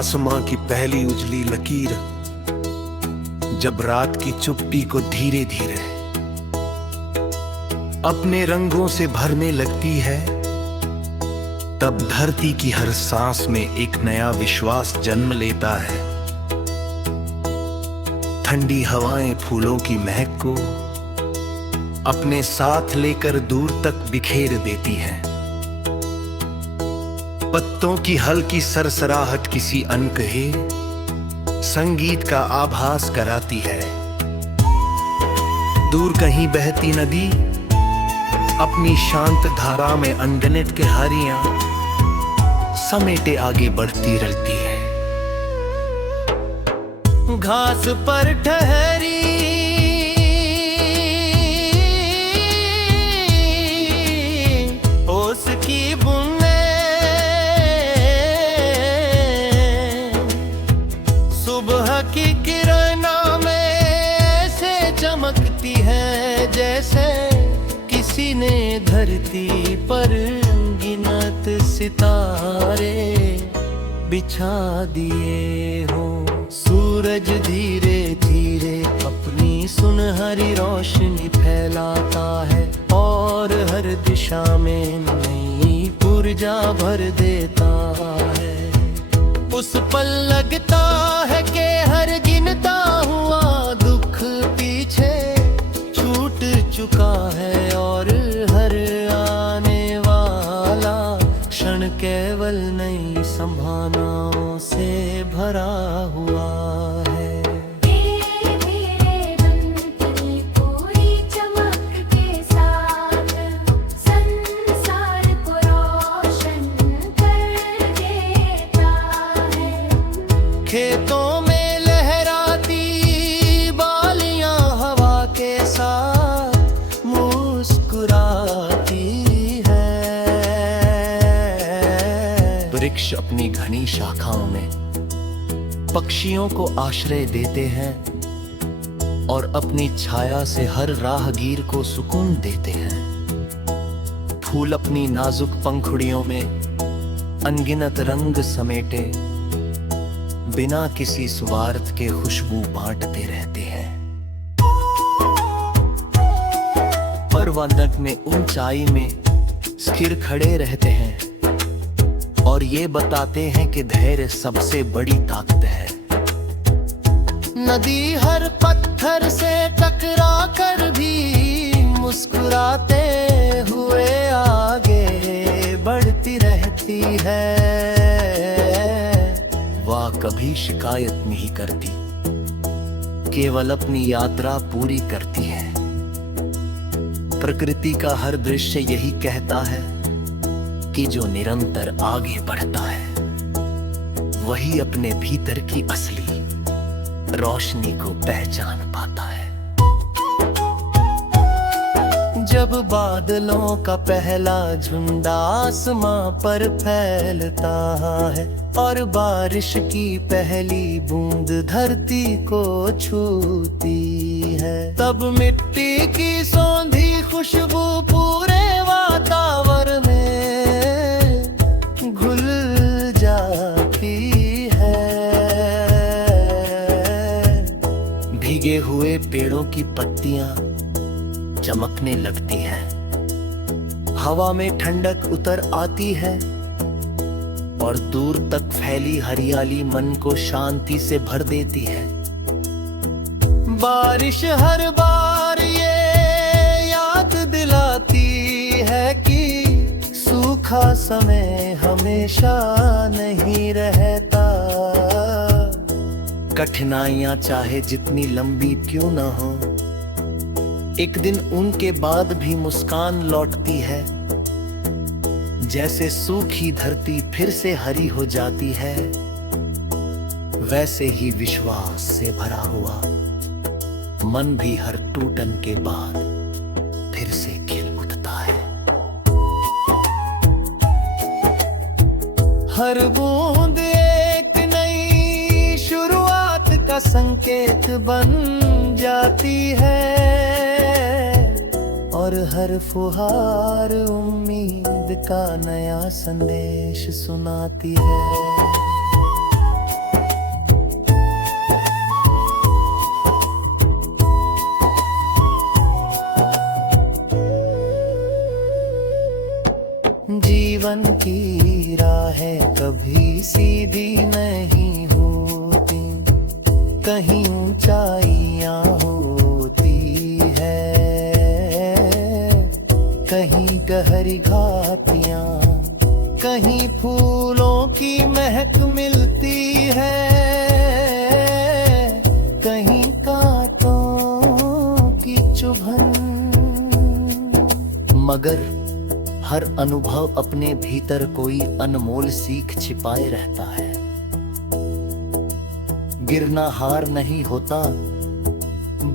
आसमां की पहली उजली लकीर जब रात की चुप्पी को धीरे धीरे अपने रंगों से भरने लगती है, तब धरती की हर सांस में एक नया विश्वास जन्म लेता है। ठंडी हवाएं फूलों की महक को अपने साथ लेकर दूर तक बिखेर देती हैं। पत्तों की हल्की सरसराहट किसी अनकहे संगीत का आभास कराती है। दूर कहीं बहती नदी अपनी शांत धारा में अनगिनत के हरियां समेटे आगे बढ़ती रहती है। घास पर ठहरी ओस की बूंदें सुबह की किरणों में ऐसे चमकती है, जैसे किसी ने धरती पर गिनत सितारे बिछा दिए हो। सूरज धीरे धीरे अपनी सुनहरी रोशनी फैलाता है और हर दिशा में नई ऊर्जा भर देता है। उस पल लगता है कि हर गिनता हुआ दुख पीछे छूट चुका है और हर आने वाला क्षण केवल नई संभावनाओं से भरा हुआ है। खेतों में लहराती बालियां हवा के साथ मुस्कुराती है। वृक्ष अपनी घनी शाखाओं में पक्षियों को आश्रय देते हैं और अपनी छाया से हर राहगीर को सुकून देते हैं। फूल अपनी नाजुक पंखुड़ियों में अनगिनत रंग समेटे बिना किसी स्वार्थ के खुशबू बांटते रहते हैं। पर्वत में ऊंचाई में स्थिर खड़े रहते हैं और ये बताते हैं कि धैर्य सबसे बड़ी ताकत है। नदी हर पत्थर से टकरा कर भी मुस्कुराते हुए आगे बढ़ती रहती है। वह कभी शिकायत नहीं करती, केवल अपनी यात्रा पूरी करती है। प्रकृति का हर दृश्य यही कहता है कि जो निरंतर आगे बढ़ता है वही अपने भीतर की असली रोशनी को पहचान पाता है। जब बादलों का पहला झुंड आसमां पर फैलता है और बारिश की पहली बूंद धरती को छूती है, तब मिट्टी की सौंधी खुशबू पूरे वातावरण में घुल जाती है। भीगे हुए पेड़ों की पत्तियां चमकने लगती हैं, हवा में ठंडक उतर आती है और दूर तक फैली हरियाली मन को शांति से भर देती है। बारिश हर बार ये याद दिलाती है कि सूखा समय हमेशा नहीं रहता। कठिनाइयां चाहे जितनी लंबी क्यों न हो, एक दिन उनके बाद भी मुस्कान लौटती है। जैसे सूखी धरती फिर से हरी हो जाती है, वैसे ही विश्वास से भरा हुआ मन भी हर टूटन के बाद फिर से खिल उठता है। हर बूंद एक नई शुरुआत का संकेत बन जाती है और हर फुहार उम्मीद का नया संदेश सुनाती है। जीवन की राहें कभी सीधी नहीं होती, कहीं ऊंचाइयां होती है, कहीं गहरी घाटियां, कहीं फूलों की महक मिलती है, कहीं कांटों की चुभन। मगर हर अनुभव अपने भीतर कोई अनमोल सीख छिपाए रहता है। गिरना हार नहीं होता,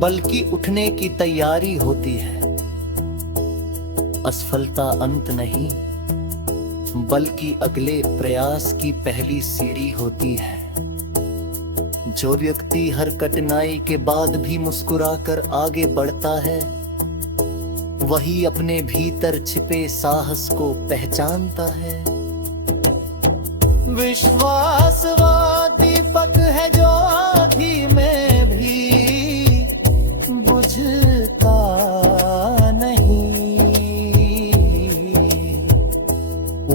बल्कि उठने की तैयारी होती है। असफलता अंत नहीं, बल्कि अगले प्रयास की पहली सीढ़ी होती है। जो व्यक्ति हर कठिनाई के बाद भी मुस्कुराकर आगे बढ़ता है, वही अपने भीतर छिपे साहस को पहचानता है। विश्वासवा दीपक है जो आँधी में भी बुझता नहीं।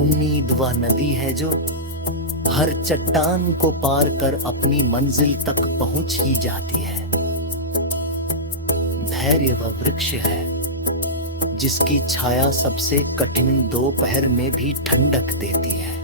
उम्मीद वह नदी है जो हर चट्टान को पार कर अपनी मंजिल तक पहुंच ही जाती है। धैर्य वह वृक्ष है जिसकी छाया सबसे कठिन दोपहर में भी ठंडक देती है।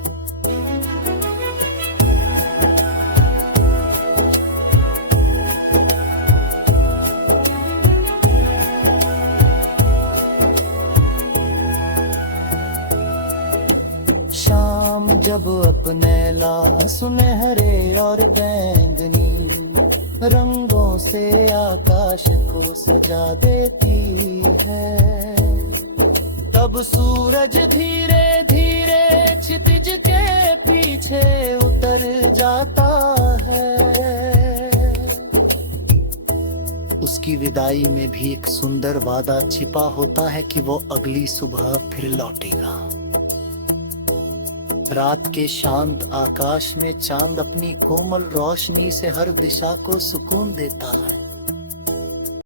शाम जब अपने ला सुनहरे और बैंगनी रंगों से आकाश को सजा देती है, तब सूरज धीरे धीरे क्षितिज के पीछे उतर जाता है। उसकी विदाई में भी एक सुंदर वादा छिपा होता है कि वो अगली सुबह फिर लौटेगा। रात के शांत आकाश में चांद अपनी कोमल रोशनी से हर दिशा को सुकून देता है।